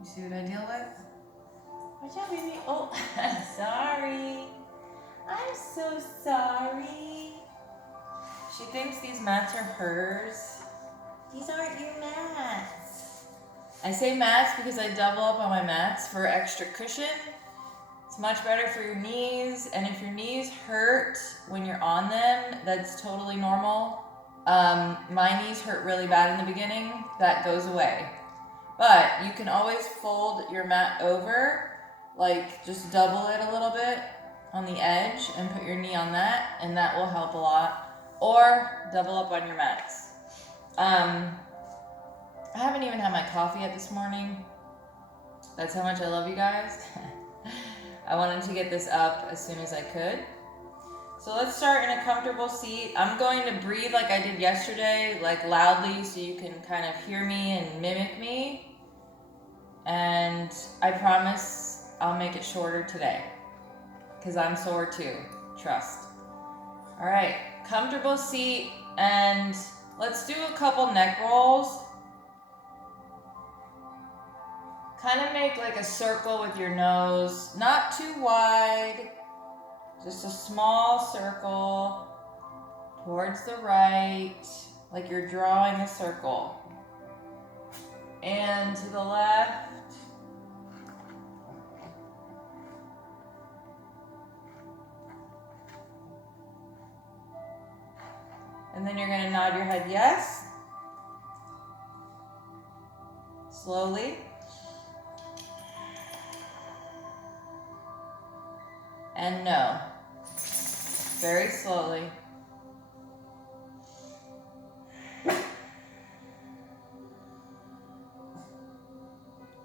You see what I deal with? Watch out, baby. Oh, sorry. I'm so sorry. She thinks these mats are hers. These aren't your mats. I say mats because I double up on my mats for extra cushion. It's much better for your knees, and if your knees hurt when you're on them, that's totally normal. My knees hurt really bad in the beginning. That goes away. But you can always fold your mat over, like just double it a little bit on the edge and put your knee on that, and that will help a lot. Or double up on your mats. I haven't even had my coffee yet this morning. That's how much I love you guys. I wanted to get this up as soon as I could. So let's start in a comfortable seat. I'm going to breathe like I did yesterday, like loudly, so you can kind of hear me and mimic me. And I promise I'll make it shorter today, because I'm sore too, trust. All right, comfortable seat, and let's do a couple neck rolls. Kind of make like a circle with your nose, not too wide, just a small circle towards the right, like you're drawing a circle. And to the left. And then you're going to nod your head yes. Slowly. And no. Very slowly.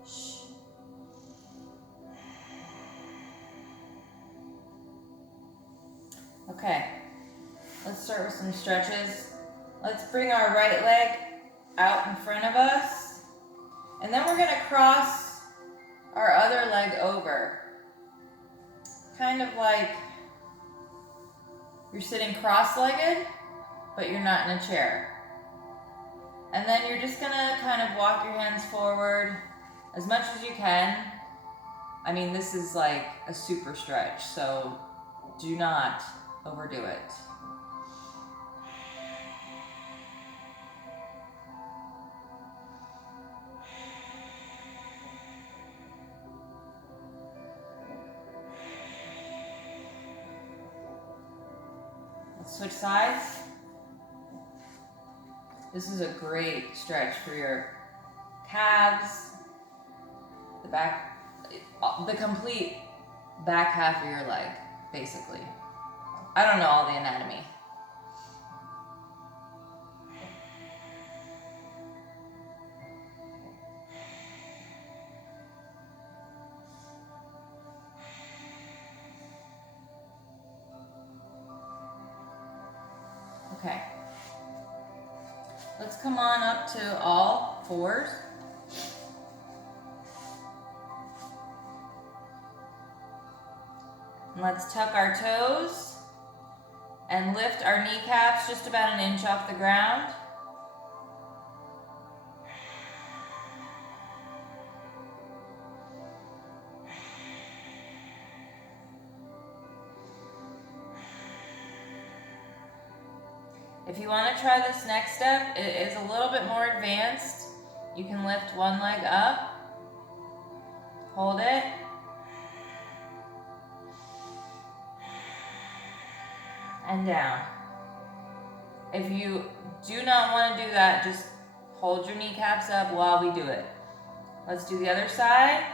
Shh. Okay. Let's start with some stretches. Let's bring our right leg out in front of us. And then we're going to cross our other leg over. Kind of like you're sitting cross-legged, but you're not in a chair. And then you're just gonna kind of walk your hands forward as much as you can. I mean, this is like a super stretch, so do not overdo it. Let's switch sides. This is a great stretch for your calves, the back, the complete back half of your leg, basically. I don't know all the anatomy. Okay. Let's come on up to all fours. And let's tuck our toes and lift our kneecaps just about 1 inch off the ground. If you want to try this next step, it is a little bit more advanced. You can lift one leg up, hold it, and down. If you do not want to do that, just hold your kneecaps up while we do it. Let's do the other side.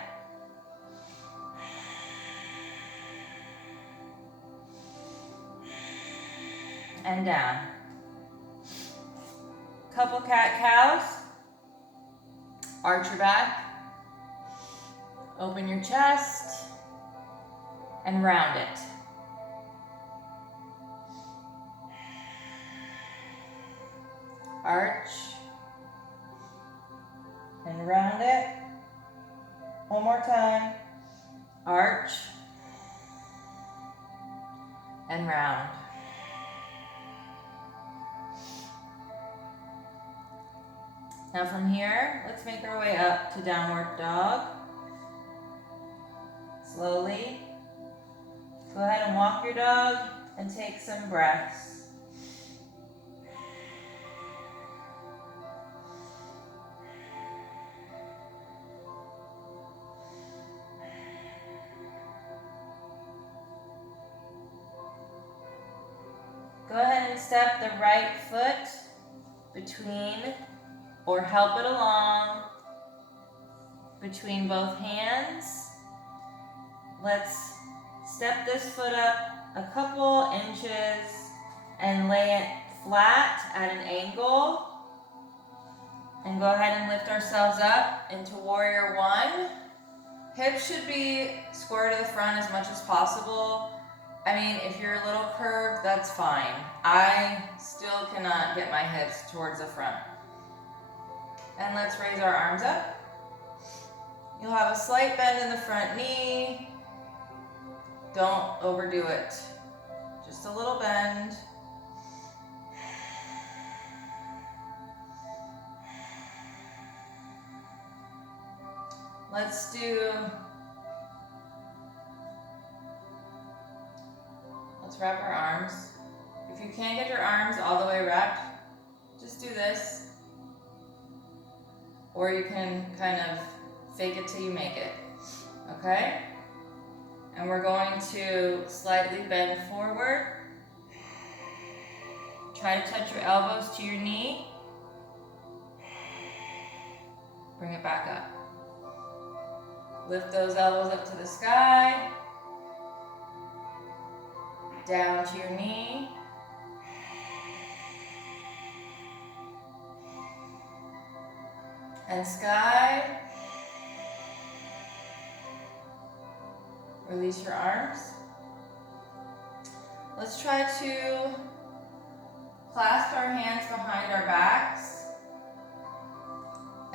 And down. Couple cat-cows. Arch your back. Open your chest. And round it. Arch. And round it. One more time. Arch. And round. Now from here, let's make our way up to downward dog. Slowly. Go ahead and walk your dog and take some breaths. Go ahead and step the right foot between, or help it along, between both hands. Let's step this foot up a couple inches and lay it flat at an angle. And go ahead and lift ourselves up into warrior one. Hips should be square to the front as much as possible. I mean, if you're a little curved, that's fine. I still cannot get my hips towards the front. And let's raise our arms up. You'll have a slight bend in the front knee. Don't overdo it. Just a little bend. Let's wrap our arms. If you can't get your arms all the way wrapped, just do this. Or you can kind of fake it till you make it, okay? And we're going to slightly bend forward. Try to touch your elbows to your knee. Bring it back up. Lift those elbows up to the sky. Down to your knee. And sky. Release your arms. Let's try to clasp our hands behind our backs.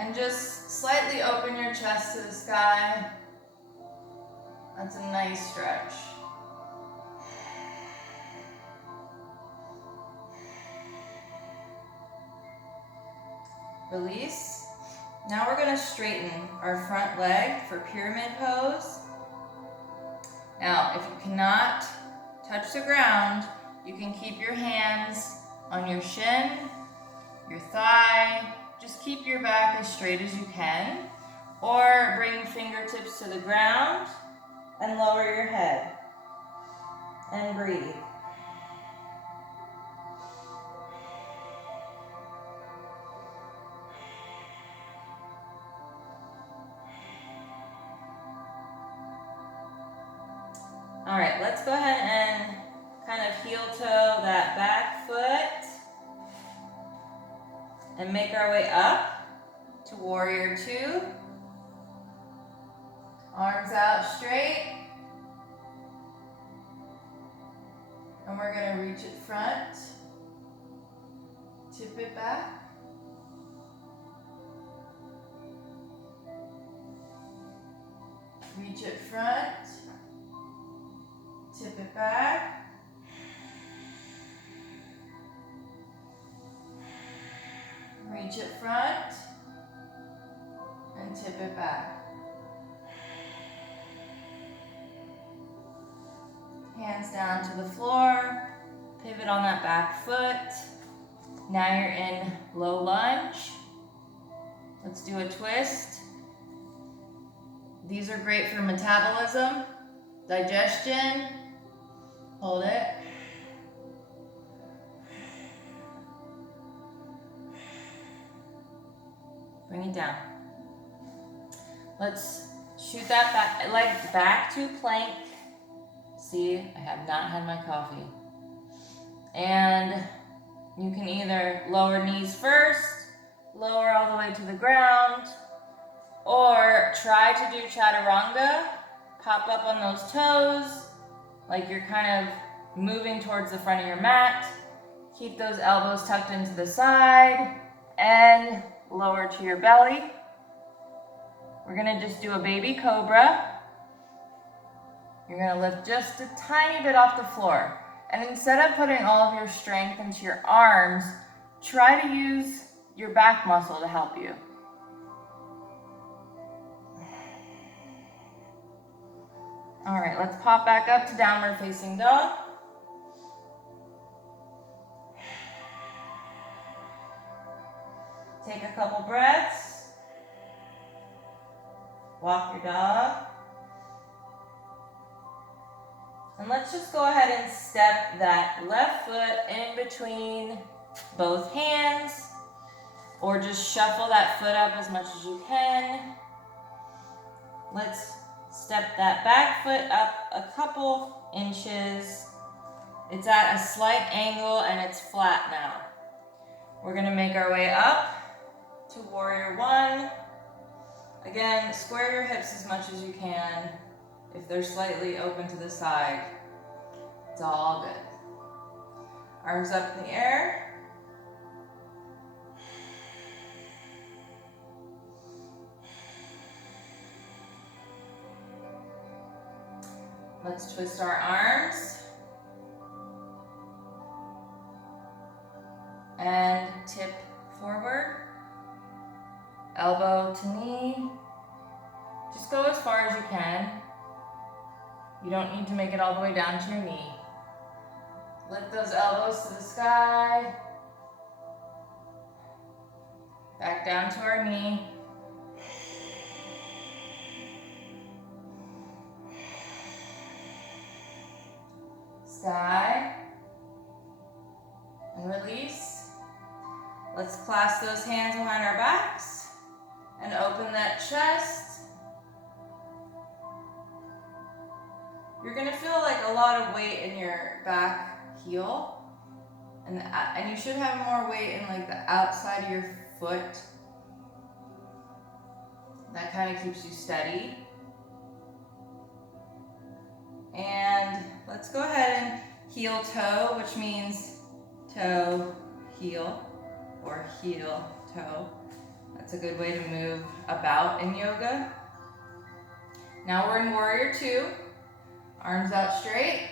And just slightly open your chest to the sky. That's a nice stretch. Release. Now we're going to straighten our front leg for pyramid pose. Now, if you cannot touch the ground, you can keep your hands on your shin, your thigh. Just keep your back as straight as you can. Or bring fingertips to the ground and lower your head. And breathe. All right, let's go ahead and kind of heel toe that back foot and make our way up to warrior two. Arms out straight. And we're going to reach it front, tip it back. Reach it front. Tip it back. Reach it front and tip it back. Hands down to the floor. Pivot on that back foot. Now you're in low lunge. Let's do a twist. These are great for metabolism, digestion. Hold it. Bring it down. Let's shoot that leg back to plank. See, I have not had my coffee. And you can either lower knees first, lower all the way to the ground, or try to do chaturanga. Pop up on those toes, like you're kind of moving towards the front of your mat. Keep those elbows tucked into the side and lower to your belly. We're gonna just do a baby cobra. You're gonna lift just a tiny bit off the floor. And instead of putting all of your strength into your arms, try to use your back muscle to help you. All right, let's pop back up to downward facing dog. Take a couple breaths. Walk your dog. And let's just go ahead and step that left foot in between both hands, or just shuffle that foot up as much as you can. Let's step that back foot up a couple inches. It's at a slight angle and it's flat now. We're gonna make our way up to warrior one. Again, square your hips as much as you can. If they're slightly open to the side, it's all good. Arms up in the air. Let's twist our arms. And tip forward. Elbow to knee. Just go as far as you can. You don't need to make it all the way down to your knee. Lift those elbows to the sky. Back down to our knee. Sky. And release. Let's clasp those hands behind our backs and open that chest. You're gonna feel like a lot of weight in your back heel, and you should have more weight in like the outside of your foot. That kind of keeps you steady. And let's go ahead and heel toe, which means toe, heel, or heel, toe. That's a good way to move about in yoga. Now we're in warrior two. Arms out straight.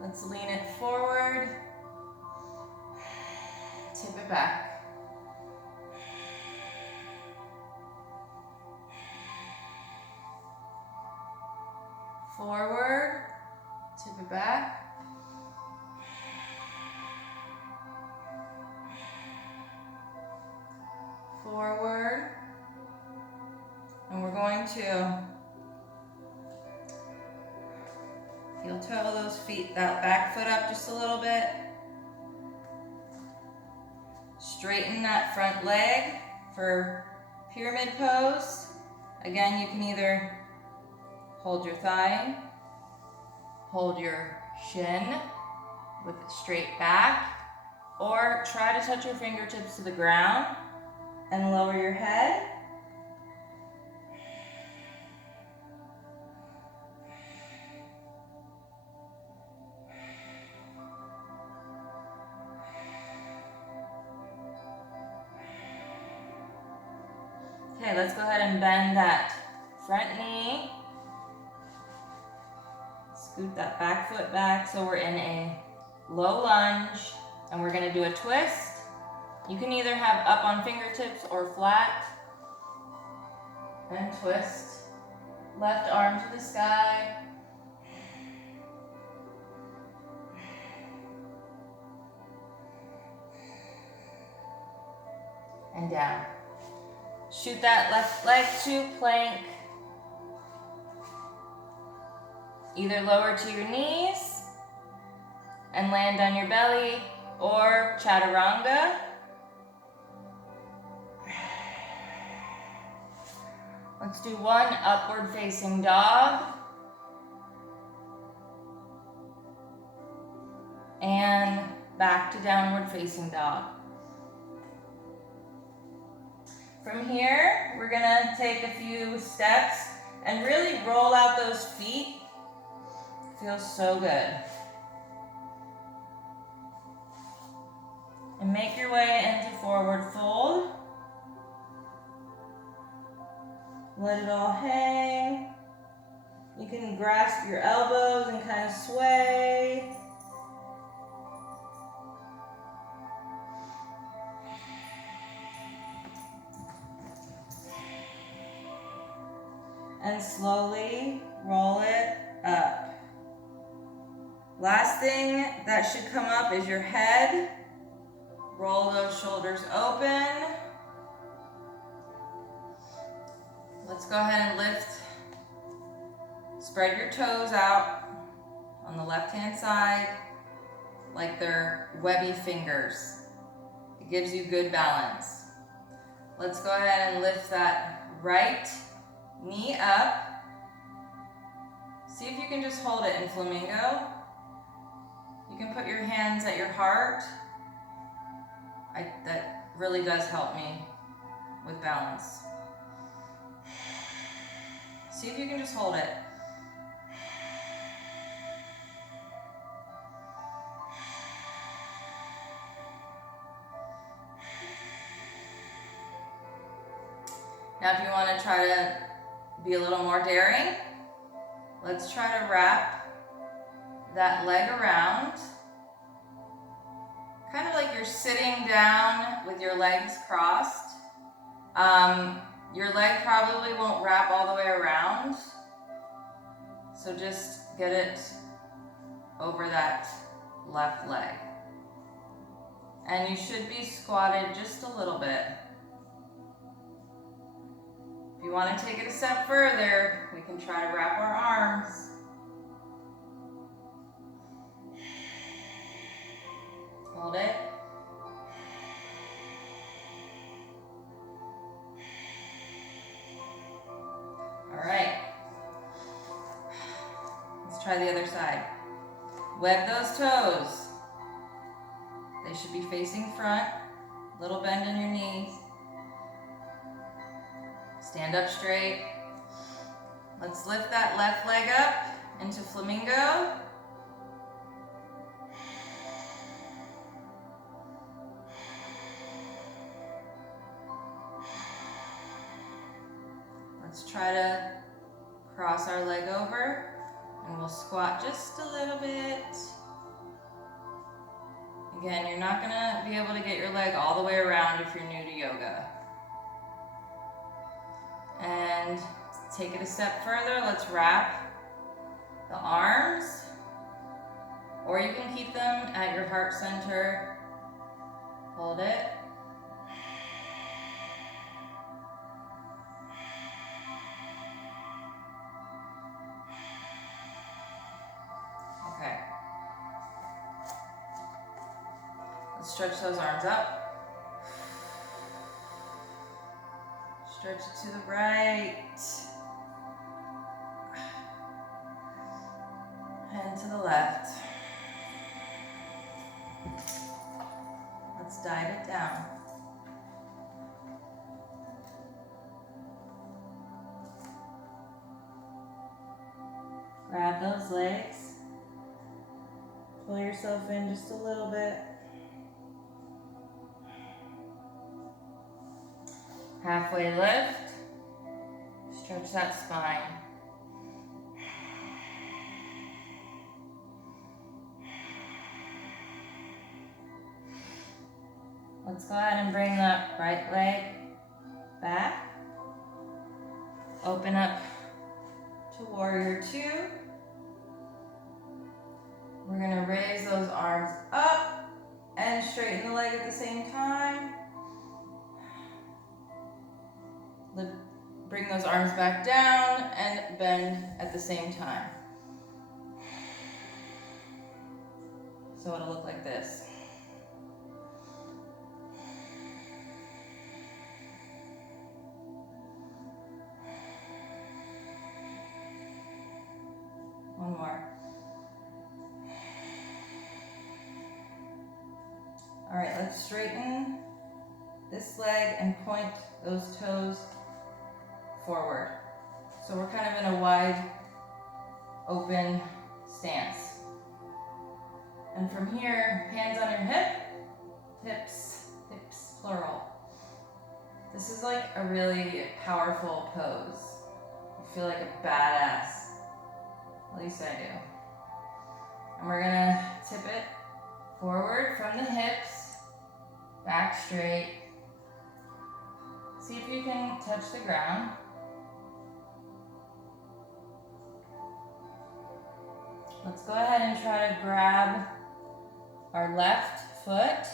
Let's lean it forward. Tip it back. Forward. Tip it back. Forward. And we're going to heel toe those feet, that back foot up just a little bit. Straighten that front leg for pyramid pose. Again, you can either hold your thigh, hold your shin with it straight back, or try to touch your fingertips to the ground and lower your head. Okay, let's go ahead and bend that front knee. Scoot that back foot back so we're in a low lunge, and we're gonna do a twist. You can either have up on fingertips or flat. And twist. Left arm to the sky. And down. Shoot that left leg to plank. Either lower to your knees and land on your belly, or chaturanga. Let's do one upward facing dog. And back to downward facing dog. From here, we're gonna take a few steps and really roll out those feet. Feels so good. And make your way into forward fold. Let it all hang. You can grasp your elbows and kind of sway. and slowly roll it up. Last thing that should come up is your head. Roll those shoulders open. Let's go ahead and lift. Spread your toes out on the left-hand side like they're webby fingers. It gives you good balance. Let's go ahead and lift that right knee up. See if you can just hold it in flamingo. You can put your hands at your heart. That really does help me with balance. See if you can just hold it. Now if you want to try to be a little more daring, let's try to wrap that leg around. Kind of like you're sitting down with your legs crossed. Your leg probably won't wrap all the way around. So just get it over that left leg. And you should be squatted just a little bit. If you want to take it a step further, we can try to wrap our arms. Hold it. All right. Let's try the other side. Web those toes. They should be facing front. Little bend in your knees. Stand up straight. Let's lift that left leg up into flamingo. Let's try to cross our leg over and we'll squat just a little bit. Again, you're not gonna be able to get your leg all the way around if you're new to yoga. And take it a step further, let's wrap the arms, or you can keep them at your heart center. Hold it. Okay. Let's stretch those arms up. Stretch it to the right. And to the left. Let's dive it down. Grab those legs. Pull yourself in just a little bit. Halfway lift. Stretch that spine. Let's go ahead and bring that right leg back. Open up to warrior two. We're gonna raise those arms up and straighten the leg at the same time. Bring those arms back down and bend at the same time. So it'll look like this. One more. All right, let's straighten this leg and point those toes forward. So we're kind of in a wide open stance. And from here, hands on your hip, hips plural. This is like a really powerful pose. You feel like a badass. At least I do. And we're gonna tip it forward from the hips, back straight. See if you can touch the ground. Let's go ahead and try to grab our left foot.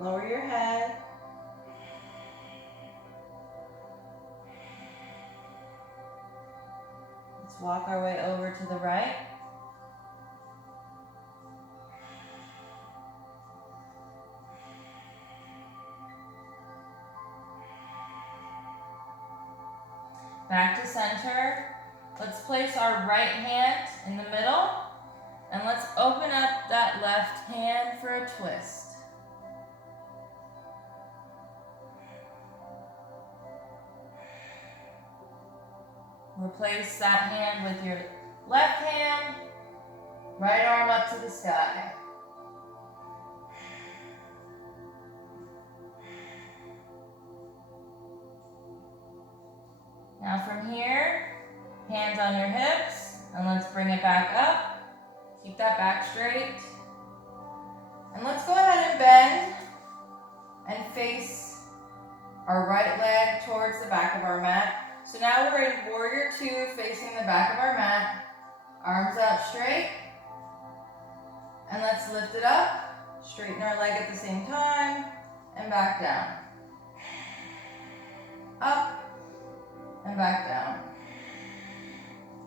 Lower your head. Let's walk our way over to the right. Back to center. Let's place our right hand in the middle and let's open up that left hand for a twist. Replace that hand with your left hand, right arm up to the sky. Now from here, hands on your hips, and let's bring it back up. Keep that back straight. And let's go ahead and bend and face our right leg towards the back of our mat. So now we're in Warrior Two, facing the back of our mat. Arms up straight. And let's lift it up. Straighten our leg at the same time. And back down. Up. And back down.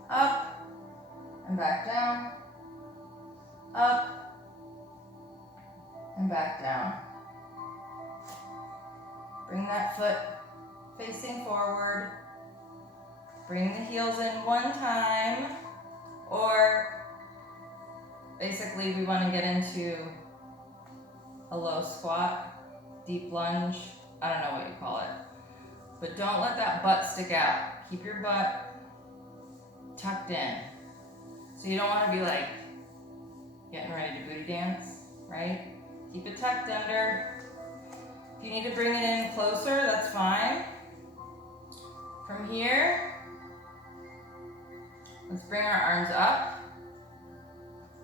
Up. And back down. Up. And back down. Bring that foot facing forward. Bring the heels in one time, or basically we want to get into a low squat, deep lunge, I don't know what you call it. But don't let that butt stick out. Keep your butt tucked in. So you don't want to be like getting ready to booty dance, right? Keep it tucked under. If you need to bring it in closer, that's fine. From here, let's bring our arms up,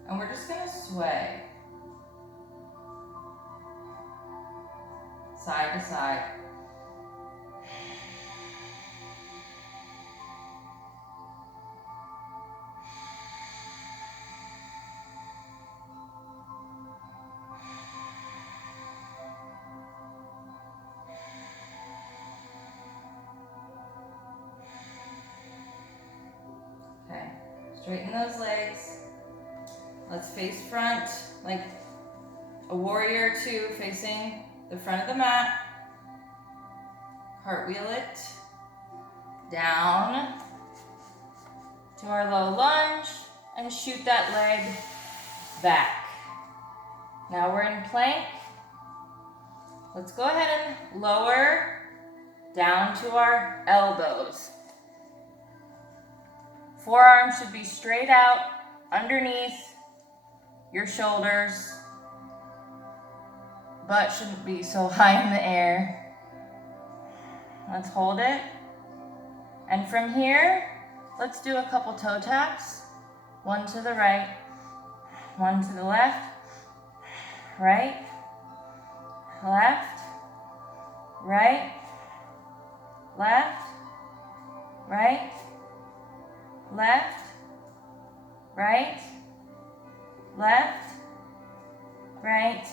and we're just gonna sway. Side to side. Okay, straighten those legs. Let's face front, like a Warrior Two, facing the front of the mat. Cartwheel it down to our low lunge and shoot that leg back. Now we're in plank. Let's go ahead and lower down to our elbows. Forearms should be straight out underneath your shoulders. Butt shouldn't be so high in the air. Let's hold it. And from here, let's do a couple toe taps. One to the right, one to the left, right, left, right, left, right, left, right, left, right,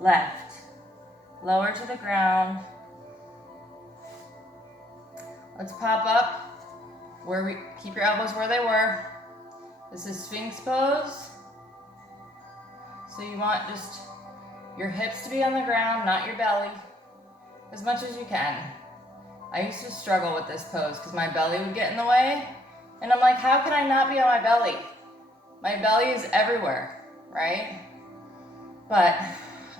left. Lower to the ground. Let's pop up. Keep your elbows where they were. This is Sphinx pose. So you want just your hips to be on the ground, not your belly, as much as you can. I used to struggle with this pose because my belly would get in the way. And I'm like, how can I not be on my belly? My belly is everywhere, right? But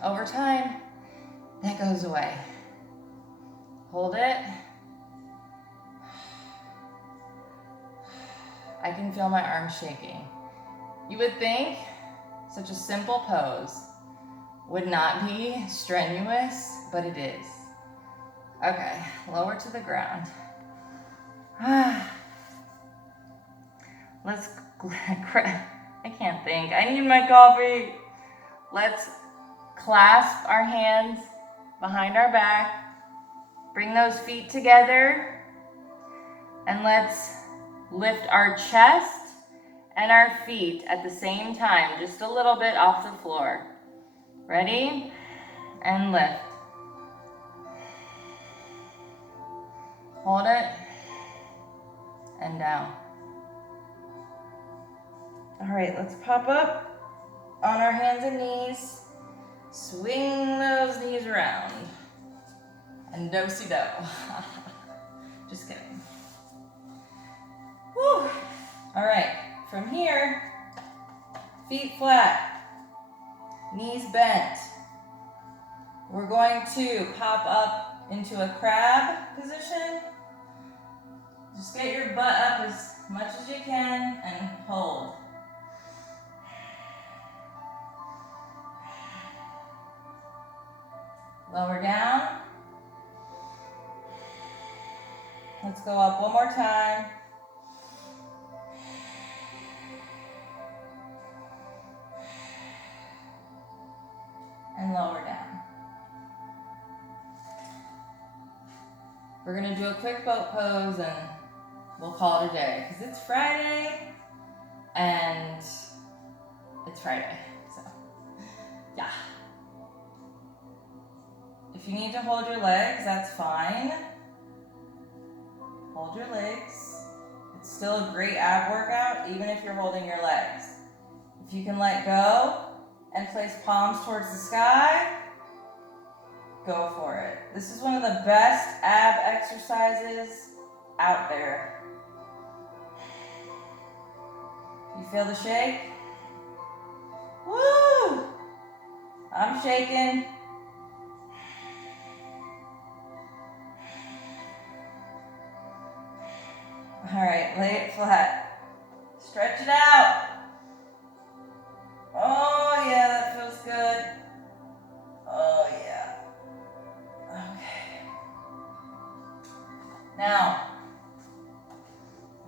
over time, that goes away. Hold it. I can feel my arms shaking. You would think such a simple pose would not be strenuous, but it is. Okay, lower to the ground. Let's, I can't think. I need my coffee. Let's clasp our hands behind our back. Bring those feet together. And let's lift our chest and our feet at the same time, just a little bit off the floor. Ready? And lift. Hold it, and down. All right, let's pop up on our hands and knees. Swing those knees around. And do-si-do. Just kidding. Whew. All right, from here, feet flat, knees bent. We're going to pop up into a crab position. Just get your butt up as much as you can and hold. Lower down. Let's go up one more time. And lower down. We're gonna do a quick boat pose and we'll call it a day because it's Friday and it's Friday, so yeah. If you need to hold your legs, that's fine. Hold your legs. It's still a great ab workout, even if you're holding your legs. If you can let go and place palms towards the sky, go for it. This is one of the best ab exercises out there. You feel the shake? Woo! I'm shaking. All right, lay it flat. Stretch it out. Oh yeah, that feels good. Oh yeah. Okay. Now,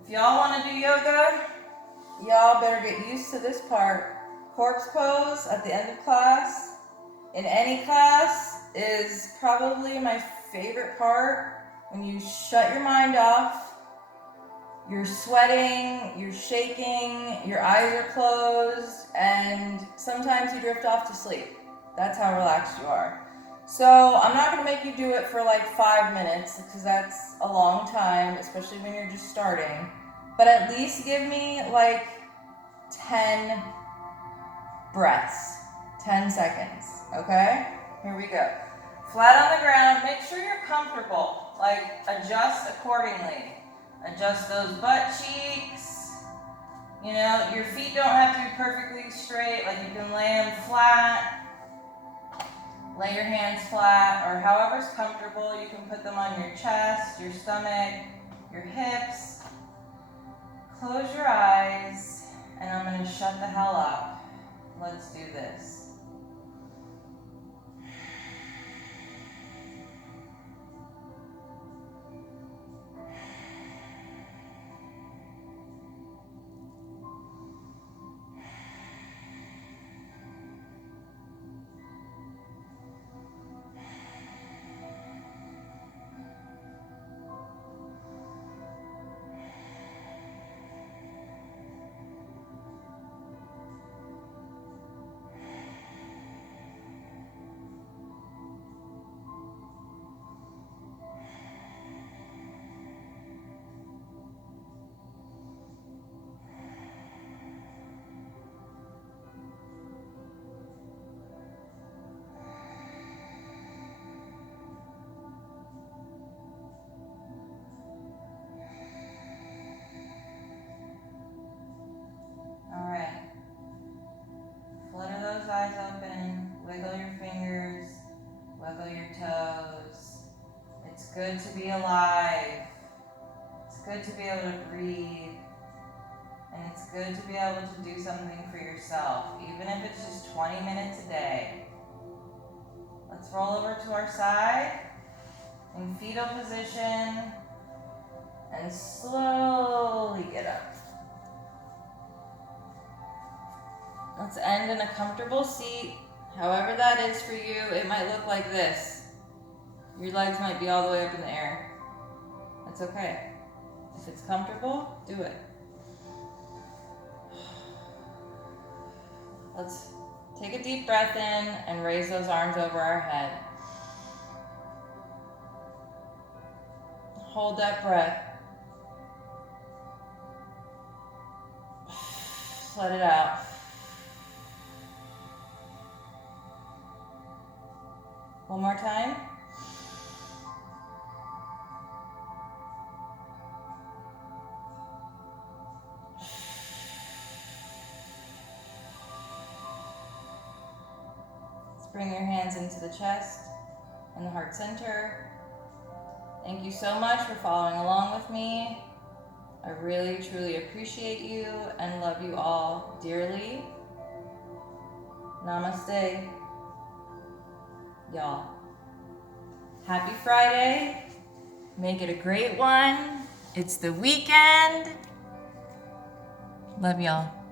if y'all want to do yoga, y'all better get used to this part. Corpse pose at the end of class, in any class, is probably my favorite part. When you shut your mind off, you're sweating, you're shaking, your eyes are closed, and sometimes you drift off to sleep. That's how relaxed you are. So I'm not gonna make you do it for like 5 minutes because that's a long time, especially when you're just starting. But at least give me like 10 breaths, 10 seconds, okay? Here we go. Flat on the ground, make sure you're comfortable, like adjust accordingly. Adjust those butt cheeks. You know, your feet don't have to be perfectly straight, like you can lay them flat. Lay your hands flat, or however's comfortable. You can put them on your chest, your stomach, your hips. Close your eyes, and I'm gonna shut the hell up. Let's do this. Eyes open, wiggle your fingers, wiggle your toes. It's good to be alive. It's good to be able to breathe. And it's good to be able to do something for yourself, even if it's just 20 minutes a day. Let's roll over to our side in fetal position and slowly get up. Let's end in a comfortable seat, however that is for you. It might look like this. Your legs might be all the way up in the air. That's okay. If it's comfortable, do it. Let's take a deep breath in and raise those arms over our head. Hold that breath. Let it out. One more time. Let's bring your hands into the chest and the heart center. Thank you so much for following along with me. I really, truly appreciate you and love you all dearly. Namaste, y'all. Happy Friday. Make it a great one. It's the weekend. Love y'all.